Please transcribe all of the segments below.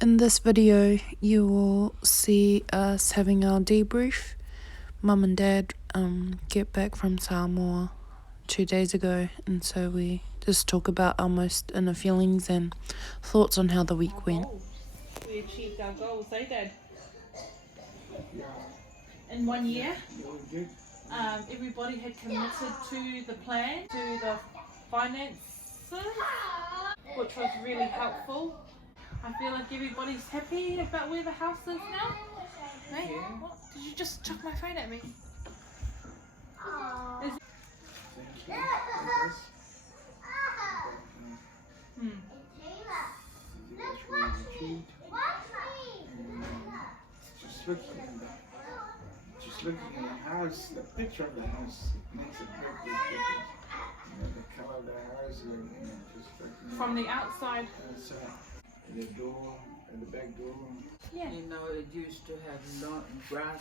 In this video, you will see us having our debrief. Mum and Dad get back from Samoa 2 days ago, and so we just talk about our most inner feelings and thoughts on how the week went. We achieved our goals, eh, Dad? In 1 year, everybody had committed to the plan, to the finances, which was really helpful. I feel like everybody's happy about where the house is now. Hey, what? Did you just chuck my phone at me? Just looking at the house, the picture of the house makes a big difference. You know, the color of the house, and just looking From the outside. The door, and the back door. Yeah. You know, it used to have long grass,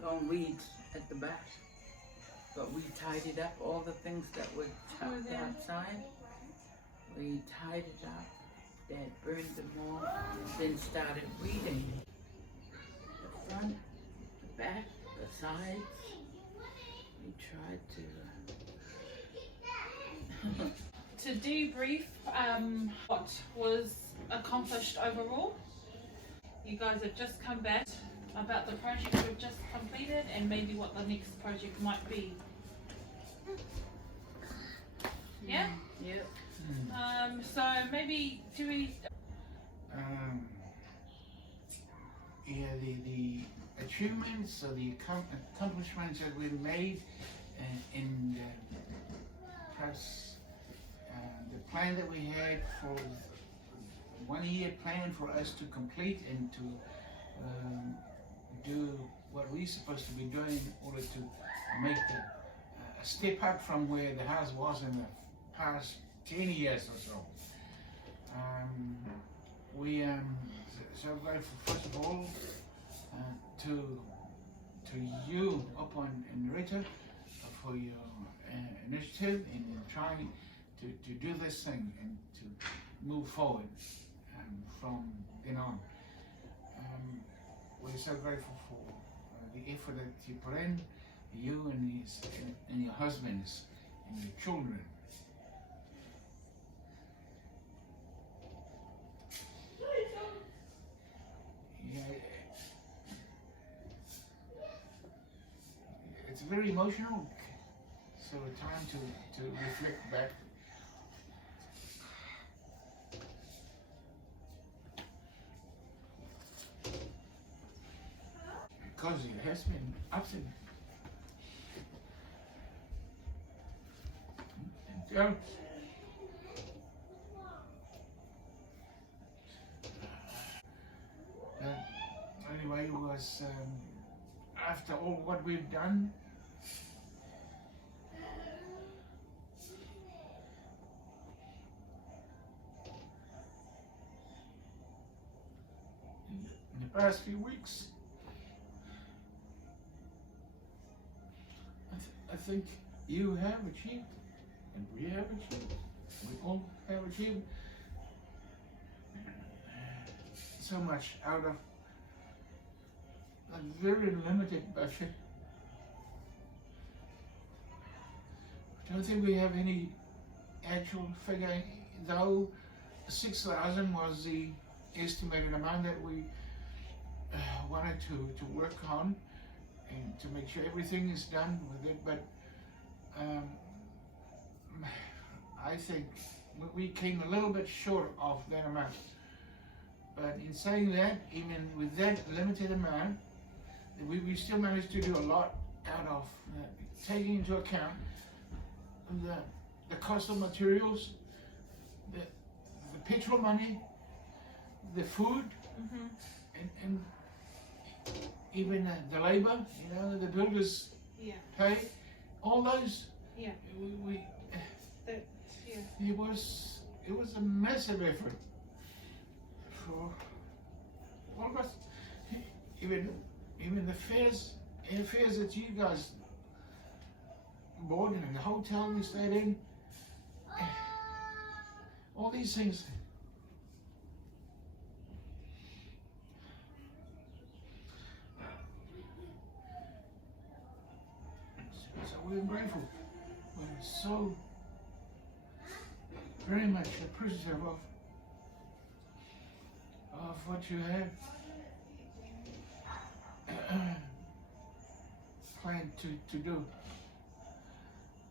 long weeds at the back. But we tidied up all the things that were tucked outside. We tied it up. Dad burned them all, then started weeding. The front, the back, the sides. We tried to... To debrief what was accomplished overall. You guys have just come back about the project we've just completed and maybe what the next project might be. Yeah? Yep. So maybe do we... The achievements or the accomplishments that we made in perhaps the plan that we had for 1 year plan for us to complete and to do what we're supposed to be doing in order to make a step up from where the house was in the past 10 years or so. We so grateful first of all to you upon Narita for your initiative in trying to do this thing and to move forward from then on. We're so grateful for the effort that you put in, you and your husbands and your children. Yeah, it's very emotional, so a time to reflect back. Because it has been ups and downs. Anyway, it was after all what we've done, in the past few weeks, I think you have achieved, and we have achieved, we all have achieved so much out of a very limited budget. I don't think we have any actual figure, though 6,000 was the estimated amount that we wanted to work on and to make sure everything is done with it, but I think we came a little bit short of that amount. But in saying that, even with that limited amount, we still managed to do a lot out of taking into account the cost of materials, the petrol money, the food, and even the labor, you know, the builders pay, all those. Yeah. It was a massive effort for all of us. Even the fares that you guys bought and the hotel we stayed in, all these things we're grateful. We're so very much appreciative of what you have planned to do.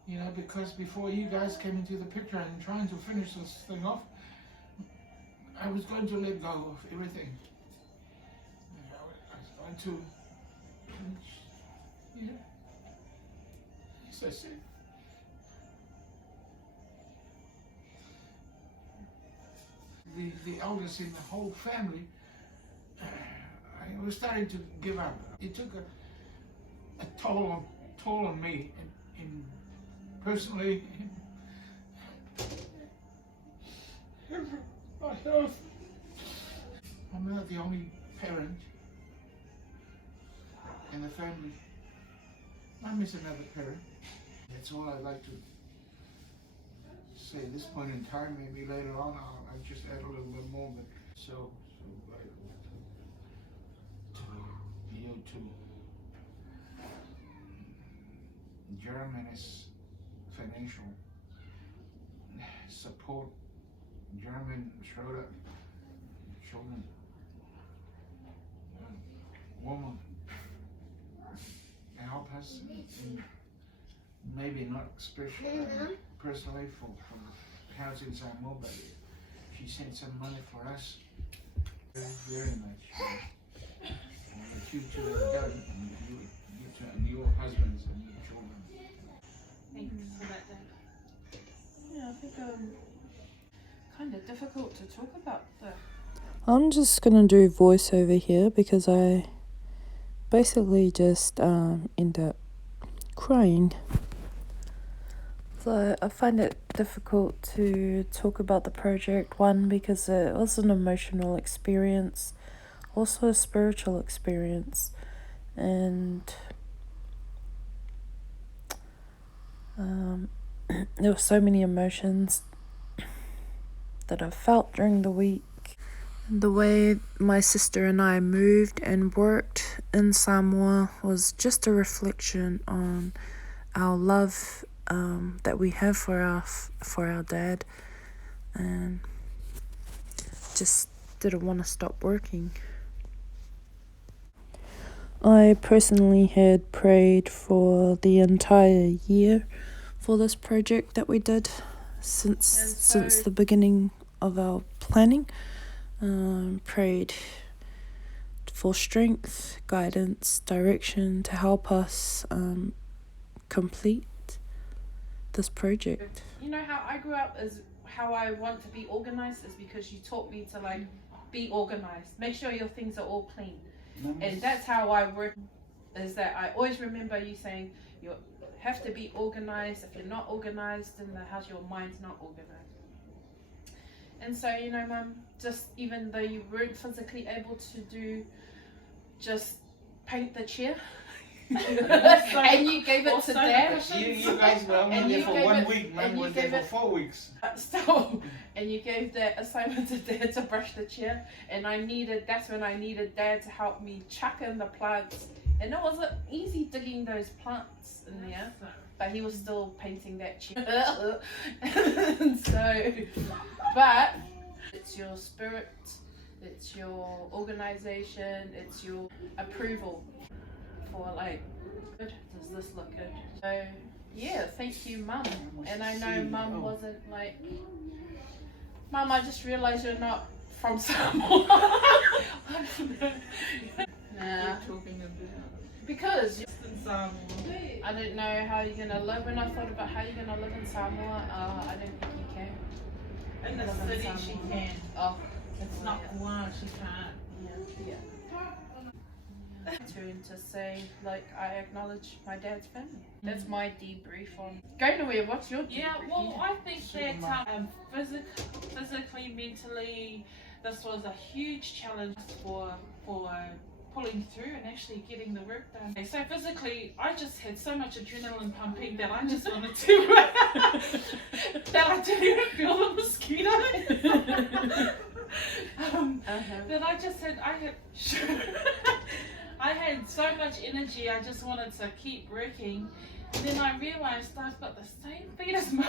You know, because before you guys came into the picture and trying to finish this thing off, I was going to let go of everything. You know, I was going to, you know, as I said, the eldest in the whole family, I was starting to give up. It took a toll on me, in personally, myself. I'm not the only parent in the family. Mum is another parent. That's all I'd like to say at this point in time. Maybe later on I'll just add a little bit more, but so grateful to you two. Germany's financial support, German Schroeder, children, woman, help us, in maybe not especially personally for house in Samoa, but she sent some money for us very much. What you two have done, and you two, and your husbands and your children. Thanks for that, Dad. Yeah, I think kind of difficult to talk about the. I'm just gonna do voiceover here because I basically just end up crying. So I find it difficult to talk about the project, one because it was an emotional experience, also a spiritual experience, and there were so many emotions that I felt during the week. The way my sister and I moved and worked in Samoa was just a reflection on our love that we have for our dad, and just didn't want to stop working. I personally had prayed for the entire year for this project that we did since the beginning of our planning. Prayed for strength, guidance, direction to help us complete this project. You know how I grew up is how I want to be organized is because you taught me to like be organized. Make sure your things are all clean. And that's how I work, is that I always remember you saying you have to be organized. If you're not organized in the house, your mind's not organized. And so, you know, Mum, just even though you weren't physically able to do just paint the chair, and you gave it to Dad. You guys were only there for 1 week, Mum was there for 4 weeks. Still, and you gave that assignment to Dad to brush the chair, and that's when I needed Dad to help me chuck in the plants. And it wasn't easy digging those plants in there, but he was still painting that chair. And so, but it's your spirit, it's your organization, it's your approval for like, good, does this look good? So yeah, thank you, Mum. And I know Mum wasn't like, Mum, I just realised you're not from Samoa. Nah. Because I didn't know how you're gonna live. When I thought about how you're gonna live in Samoa, I didn't think you can. In the city she can. Oh, It's not one, she can't. yeah. To say, like, I acknowledge my dad's family. That's my debrief on. Go nowhere, what's your debrief? Yeah, well, I think that physically, mentally, this was a huge challenge for pulling through and actually getting the work done. So physically, I just had so much adrenaline pumping that I just wanted to that I didn't even feel the mosquito. That I had so much energy. I just wanted to keep working, And then I realised I've got the same feet as Mum.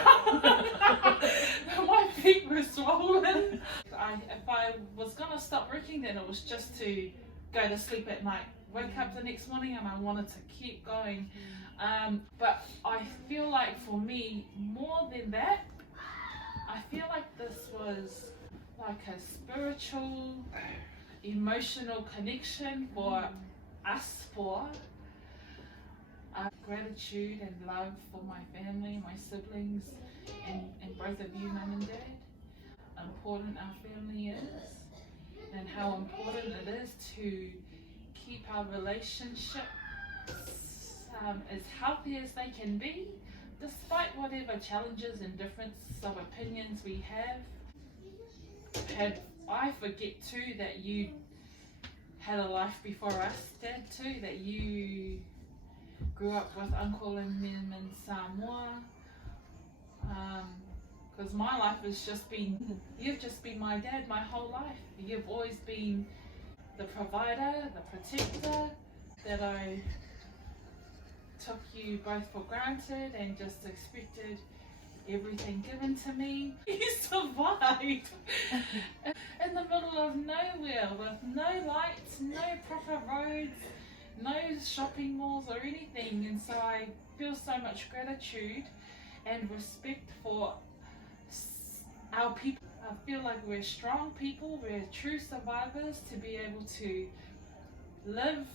My feet were swollen. If I was going to stop working, then it was just to go to sleep at night. Wake up the next morning and I wanted to keep going. But I feel like for me, more than that, I feel like this was like a spiritual, emotional connection for us four. Gratitude and love for my family, my siblings, and both of you, Mum and Dad. Important our family is, and how important it is to keep our relationships as healthy as they can be, despite whatever challenges and differences of opinions we have. I forget too that you had a life before us, Dad, too, that you grew up with Uncle and them in Samoa. Because my life has just been, you've just been my dad my whole life. You've always been the provider, the protector, that I took you both for granted and just expected everything given to me. You survived in the middle of nowhere with no lights, no proper roads, no shopping malls or anything. And so I feel so much gratitude and respect for our people. I feel like we're strong people, we're true survivors to be able to live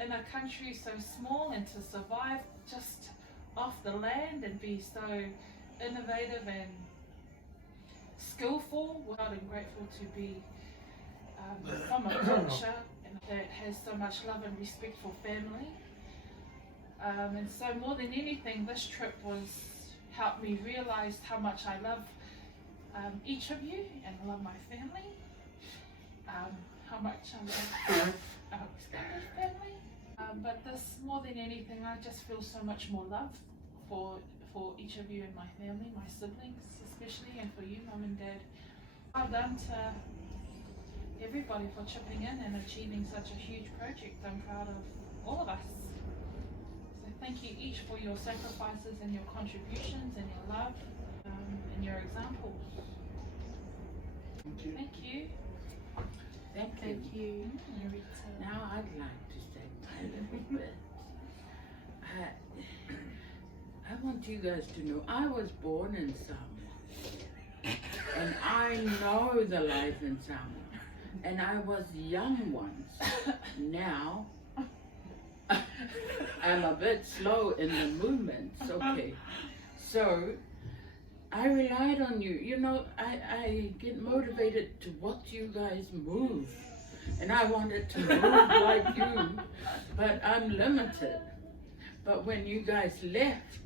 in a country so small and to survive just off the land and be so innovative and skillful. I'm grateful to be from a culture that has so much love and respect for family. And so more than anything, this trip helped me realize how much I love each of you and I love my family. How much I love our extended family. But this, more than anything, I just feel so much more love for each of you and my family, my siblings especially, and for you, Mum and Dad. Well done to everybody for chipping in and achieving such a huge project. I'm proud of all of us. So thank you each for your sacrifices and your contributions and your love and your examples. Thank you. Thank you. Thank you. Narita. Now I'd like to say my little bit. I want you guys to know I was born in Samoa. And I know the life in Samoa. And I was young once. Now, I'm a bit slow in the movements, okay. So, I relied on you. You know, I get motivated to watch you guys move. And I wanted to move like you, but I'm limited. But when you guys left,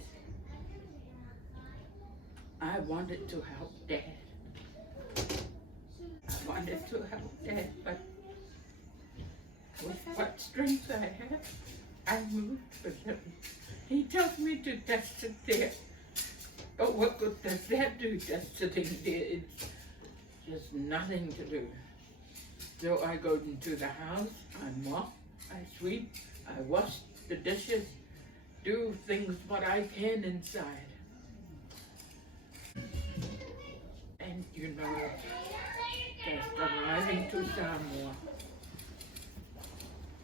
I wanted to help Dad. I wanted to help Dad, but with what strength I had, I moved with him. He tells me to just sit there. But what good does that do, just sitting there? It's just nothing to do. So I go into the house, I mop, I sweep, I wash the dishes, do things what I can inside. And you know, just arriving to Samoa,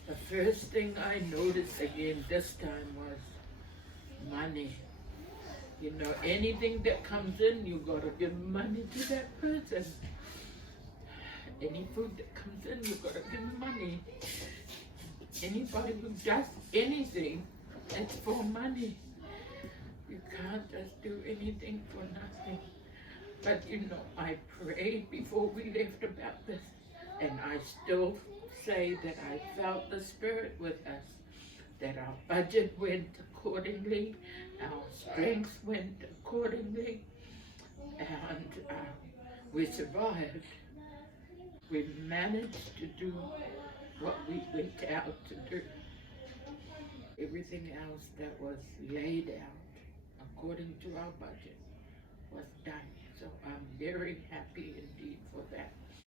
the first thing I noticed again this time was money. You know, anything that comes in, you gotta give money to that person. Any food that comes in, you gotta give money. Anybody who does anything, it's for money. You can't just do anything for nothing. But you know, I prayed before we left about this, and I still say that I felt the Spirit with us, that our budget went accordingly, our strength went accordingly, and we survived. We managed to do what we went out to do. Everything else that was laid out according to our budget was done. So I'm very happy indeed for that.